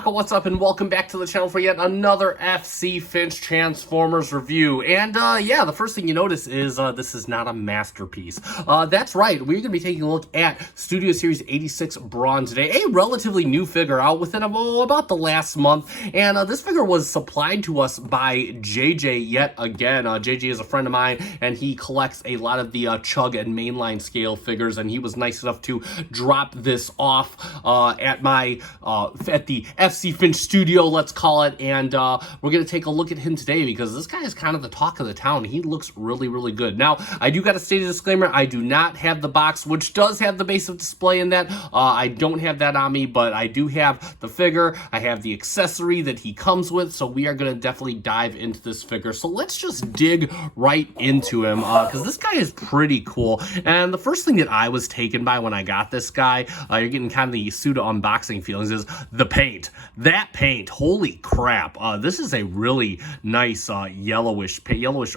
Waka, what's up, and welcome back to the channel for yet another FC Finch Transformers review. And yeah, the first thing you notice is this is not a masterpiece. That's right, we're going to be taking a look at Studio Series 86 Brawn today, a relatively new figure out within about the last month. And this figure was supplied to us by JJ yet again. JJ is a friend of mine, and he collects a lot of the Chug and mainline scale figures, and he was nice enough to drop this off at the FC Finch studio, let's call it, and we're gonna take a look at him today because this guy is kind of the talk of the town. He looks really, really good. Now, I do got to state a disclaimer: I do not have the box, which does have the base of display in that. I don't have that on me, but I do have the figure. I have the accessory that he comes with, so we are gonna definitely dive into this figure. So let's just dig right into him because this guy is pretty cool. And the first thing that I was taken by when I got this guy, you're getting kind of the pseudo unboxing feelings, is the paint. That paint, holy crap. This is a really nice yellowish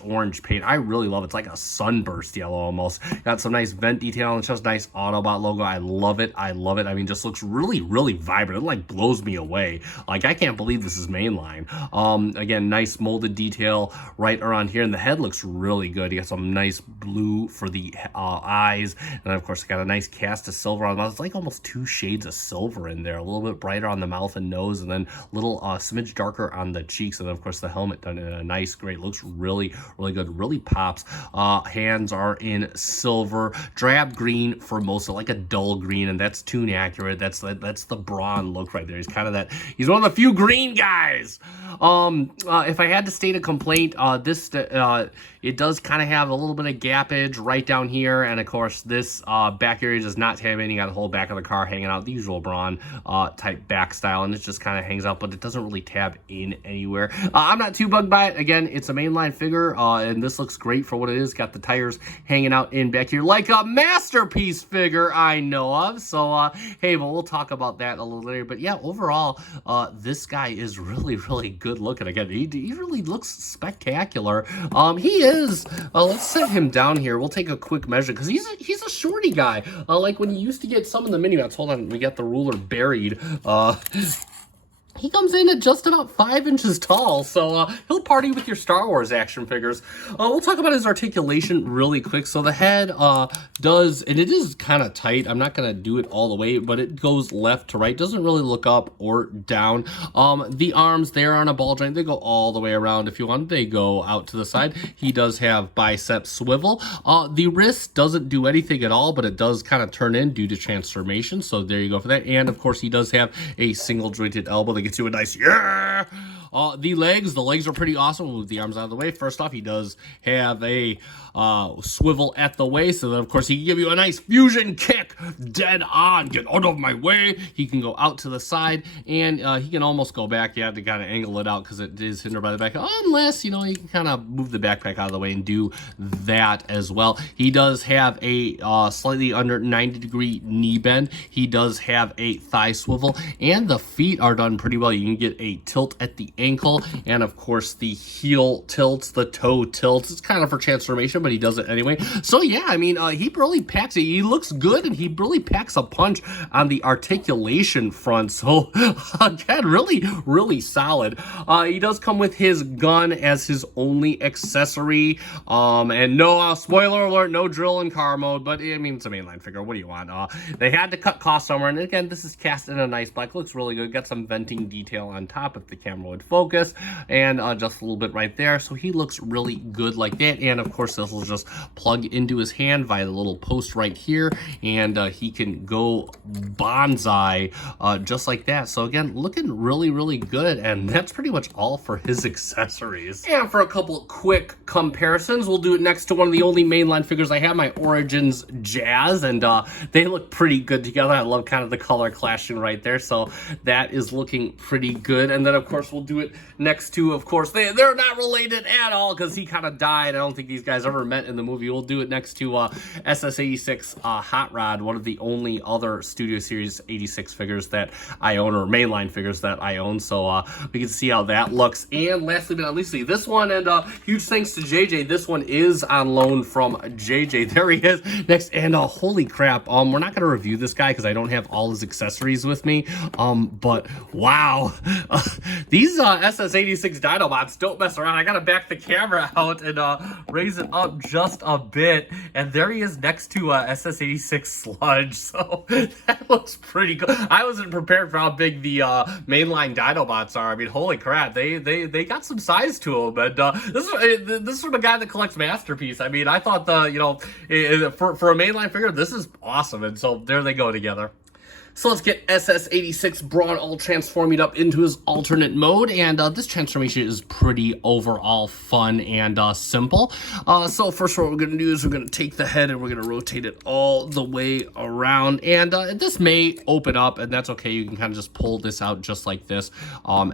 orange paint. I really love it. It's like a sunburst yellow almost. Got some nice vent detail on the chest, nice Autobot logo. I love it. I love it. I mean, just looks really, really vibrant. It like blows me away. Like, I can't believe this is mainline. Again, nice molded detail right around here, and the head looks really good. You got some nice blue for the eyes, and then of course got a nice cast of silver on the mouth. It's like almost two shades of silver in there, a little bit brighter on the mouth and nose, and then a little smidge darker on the cheeks, and then of course the helmet done in a nice gray. Looks really, really good. Really pops. Hands are in silver, drab green for most of, like a dull green, and that's tune accurate. That's the Brawn look right there. He's kind of that. He's one of the few green guys. If I had to state a complaint, it does kind of have a little bit of gappage right down here, and of course this back area does not have any. Got the whole back of the car hanging out, the usual Brawn type back style, and it just kind of hangs out, but it doesn't really tab in anywhere. I'm not too bugged by it. Again, it's a mainline figure, and this looks great for what it is. Got the tires hanging out in back here like a masterpiece figure I know of. So hey, but we'll talk about that a little later. But yeah, overall, this guy is really, really good looking. Again, he really looks spectacular. He is. Let's set him down here. We'll take a quick measure because he's a shorty guy. Like when you used to get some of the mini mounts. Hold on, we got the ruler buried. He comes in at just about 5 inches tall, so he'll party with your Star Wars action figures. We'll talk about his articulation really quick. So the head does, and it is kind of tight. I'm not going to do it all the way, but it goes left to right. Doesn't really look up or down. The arms, they're on a ball joint. They go all the way around. If you want, they go out to the side. He does have bicep swivel. The wrist doesn't do anything at all, but it does kind of turn in due to transformation. So there you go for that. And of course, he does have a single jointed elbow that gets you a nice yeah. The legs are pretty awesome. We'll move the arms out of the way. First off, he does have a swivel at the waist, and then of course he can give you a nice fusion kick, dead on. Get out of my way. He can go out to the side, and he can almost go back. You have to kind of angle it out because it is hindered by the back, unless, you know, you can kind of move the backpack out of the way and do that as well. He does have a slightly under 90-degree knee bend. He does have a thigh swivel, and the feet are done pretty well. You can get a tilt at the ankle, and of course the heel tilts, the toe tilts. It's kind of for transformation, but he does it anyway. So yeah, I mean, he really packs it. He looks good, and he really packs a punch on the articulation front. So again, really, really solid. He does come with his gun as his only accessory, and no spoiler alert, no drill in car mode, but I mean, it's a mainline figure. What do you want? They had to cut costs somewhere, and again, this is cast in a nice black. Looks really good. Got some venting detail on top if the camera would focus, and just a little bit right there. So he looks really good like that. And of course, this will just plug into his hand via the little post right here, and he can go bonsai just like that. So again, looking really, really good, and that's pretty much all for his accessories. And for a couple quick comparisons, we'll do it next to one of the only mainline figures I have, my Origins Jazz, and they look pretty good together. I love kind of the color clashing right there, so that is looking pretty good. And then of course we'll do it next to, of course, they're not related at all because he kind of died. I don't think these guys ever met in the movie. We'll do it next to SS86 Hot Rod, one of the only other Studio Series 86 figures that I own, or mainline figures that I own. So we can see how that looks. And lastly but not least, this one, and huge thanks to JJ. This one is on loan from JJ. There he is next. And holy crap, we're not going to review this guy because I don't have all his accessories with me. But wow, these SS86 Dinobots don't mess around. I got to back the camera out and raise it up just a bit. And there he is next to SS86 Sludge. So that looks pretty cool. I wasn't prepared for how big the mainline Dinobots are. I mean, holy crap, they got some size to them. And this is from a guy that collects Masterpiece. I mean, I thought for a mainline figure, this is awesome. And so there they go together. So let's get SS86 Brawn all transforming up into his alternate mode, and this transformation is pretty overall fun and simple. So first what we're going to do is we're going to take the head and we're going to rotate it all the way around, and this may open up, and that's okay. You can kind of just pull this out just like this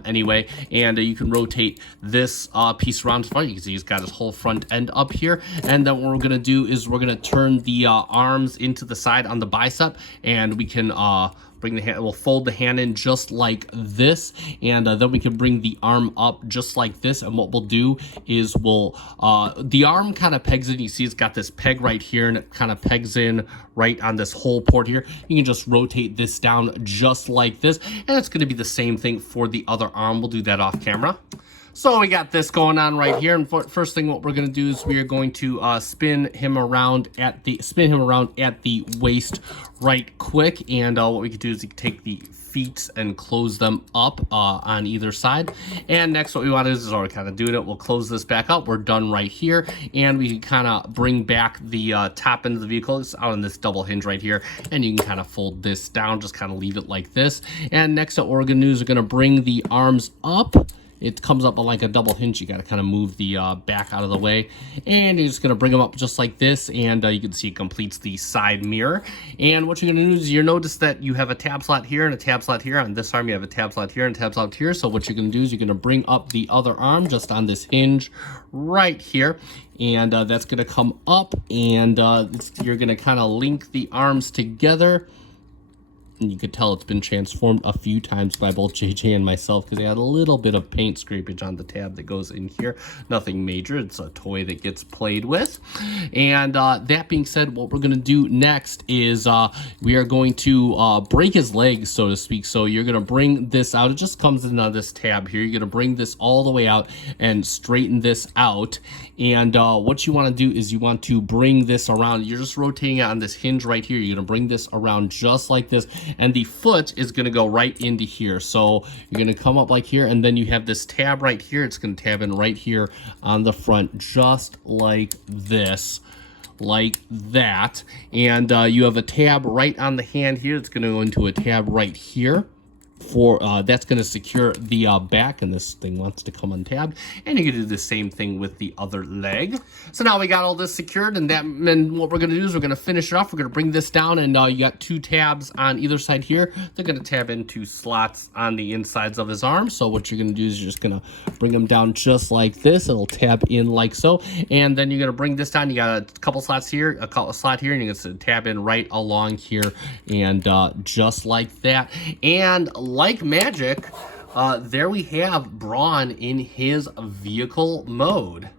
anyway, and you can rotate this piece around the front. You can see he's got his whole front end up here, and then what we're going to do is we're going to turn the arms into the side on the bicep, and we can bring the hand, we'll fold the hand in just like this, and then we can bring the arm up just like this. And what we'll do is we'll the arm kind of pegs in. You see it's got this peg right here, and it kind of pegs in right on this whole port here. You can just rotate this down just like this, and it's going to be the same thing for the other arm. We'll do that off camera. So we got this going on right here, and first thing what we're going to do is we are going to spin him around at the waist right quick, and what we could do is take the feet and close them up on either side. And next what we want to do is already kind of doing it. We'll close this back up. We're done right here, and we can kind of bring back the top end of the vehicle. It's out on this double hinge right here, and you can kind of fold this down, just kind of leave it like this. And next what we're going to do is we're going to bring the arms up. It comes up like a double hinge. You got to kind of move the back out of the way, and you're just going to bring them up just like this, and you can see it completes the side mirror. And what you're going to do is you notice that you have a tab slot here and a tab slot here. On this arm you have a tab slot here and a tab slot here. So what you're going to do is you're going to bring up the other arm just on this hinge right here, and that's going to come up, and you're going to kind of link the arms together. And you could tell it's been transformed a few times by both JJ and myself because they had a little bit of paint scrapage on the tab that goes in here. Nothing major. It's a toy that gets played with. And that being said, what we're going to do next is we are going to break his legs, so to speak. So you're going to bring this out. It just comes in on this tab here. You're going to bring this all the way out and straighten this out. And what you want to do is you want to bring this around. You're just rotating it on this hinge right here. You're going to bring this around just like this. And the foot is going to go right into here. So you're going to come up like here, and then you have this tab right here. It's going to tab in right here on the front, just like this, like that. And you have a tab right on the hand here. It's going to go into a tab right here. That's going to secure the back, and this thing wants to come untabbed, and you can do the same thing with the other leg. So now we got all this secured, and what we're going to do is we're going to finish it off. We're going to bring this down, and you got two tabs on either side here. They're going to tab into slots on the insides of his arm. So what you're going to do is you're just going to bring them down just like this. It'll tab in like so, and then you're going to bring this down. You got a couple slots here, a slot here, and you're going to tab in right along here, and just like that. And like magic, there we have Brawn in his vehicle mode.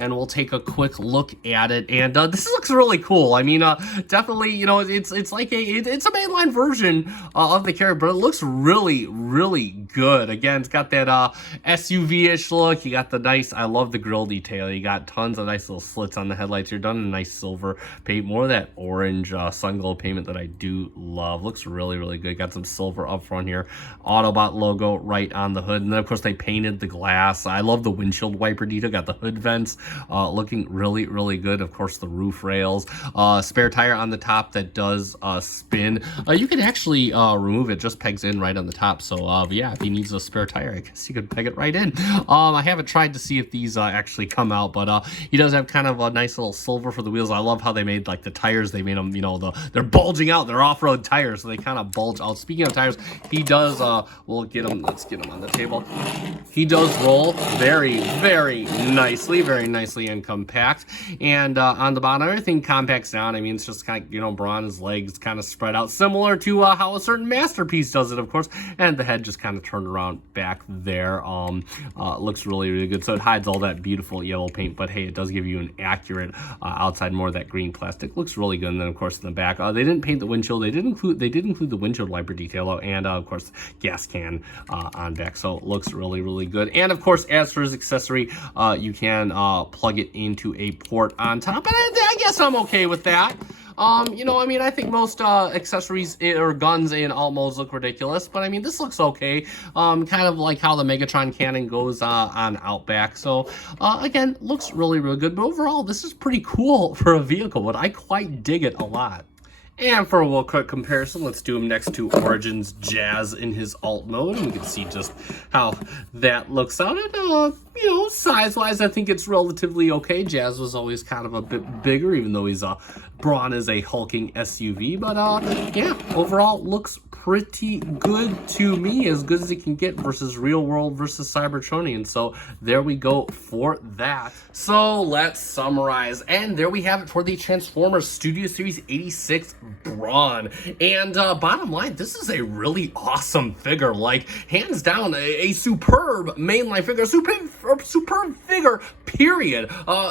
And we'll take a quick look at it, and this looks really cool. I mean, definitely, you know, it's like it's a mainline version of the character, but it looks really good. Again, it's got that SUV-ish look. You got the nice, I love the grille detail. You got tons of nice little slits on the headlights. You're done in a nice silver paint, more of that orange sun glow payment that I do love. Looks really good. Got some silver up front here, Autobot logo right on the hood, and then of course they painted the glass. I love the windshield wiper detail. Got the hood vent vents, looking really, really good. Of course, the roof rails, spare tire on the top that does spin. You can actually remove it, just pegs in right on the top. So yeah, if he needs a spare tire, I guess you could peg it right in. I haven't tried to see if these actually come out, but he does have kind of a nice little silver for the wheels. I love how they made like the tires. They made them, you know, they're bulging out. They're off-road tires, so they kind of bulge out. Speaking of tires, he does. We'll get him. Let's get him on the table. He does roll very, very nicely and compact. And on the bottom, everything compacts down. I mean, it's just kind of, you know, Brawn's legs kind of spread out, similar to how a certain masterpiece does it, of course. And the head just kind of turned around back there. Looks really, really good. So it hides all that beautiful yellow paint, but hey, it does give you an accurate outside, more of that green plastic. Looks really good. And then of course in the back, they didn't paint the windshield. They did include the windshield wiper detail, and of course gas can on back. So it looks really, really good. And of course, as for his accessory, you can plug it into a port on top, and I guess I'm okay with that. You know, I mean, I think most accessories or guns in alt modes look ridiculous, but I mean, this looks okay. Kind of like how the Megatron cannon goes on Outback. So, again, looks really, really good. But overall, this is pretty cool for a vehicle, but I quite dig it a lot. And for a little quick comparison, let's do him next to Origin's Jazz in his alt mode, and we can see just how that looks out. And, you know, size-wise, I think it's relatively okay. Jazz was always kind of a bit bigger, even though he's Brawn is a hulking SUV. But, yeah, overall, looks pretty good to me, as good as it can get versus Real World versus Cybertronian. So there we go for that. So let's summarize. And there we have it for the Transformers Studio Series 86 Brawn. And bottom line, this is a really awesome figure. Like, hands down, a superb mainline figure, superb figure, period.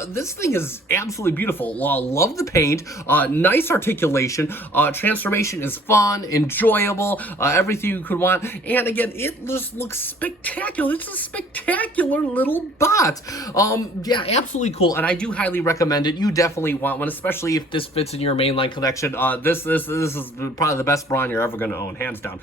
This thing is absolutely beautiful. Love the paint, nice articulation, transformation is fun, enjoyable, everything you could want. And again, it just looks spectacular. It's a spectacular little bot. Yeah, absolutely cool. And I do highly recommend it. You definitely want one, especially if this fits in your mainline collection. This is probably the best Brawn you're ever going to own, hands down.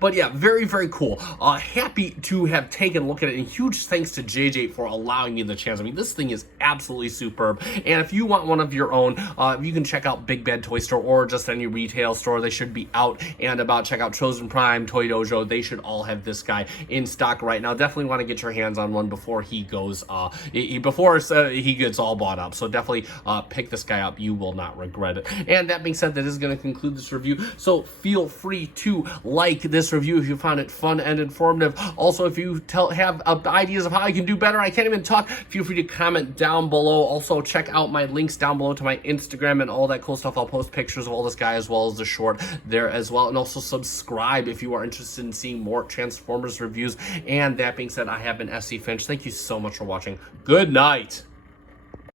But yeah, very, very cool. Happy to have taken a look at it, and huge thanks to JJ for allowing me the chance. I mean, this thing is absolutely superb. And if you want one of your own, you can check out Big Bad Toy Store or just any retail store. They should be out and about. Check out Chosen Prime, Toy Dojo. They should all have this guy in stock right now. Definitely want to get your hands on one before he goes, before he gets all bought up. So definitely pick this guy up. You will not regret it. And that being said, that is going to conclude this review. So feel free to like this review if you found it fun and informative. Also, if you have ideas of how I can do better, I can't even talk, feel free to comment down below. Also, check out my links down below to my Instagram and all that cool stuff. I'll post pictures of all this guy as well as the short there as well. And also subscribe if you are interested in seeing more Transformers reviews. And that being said, I have been FC Finch. Thank you so much for watching. Good night.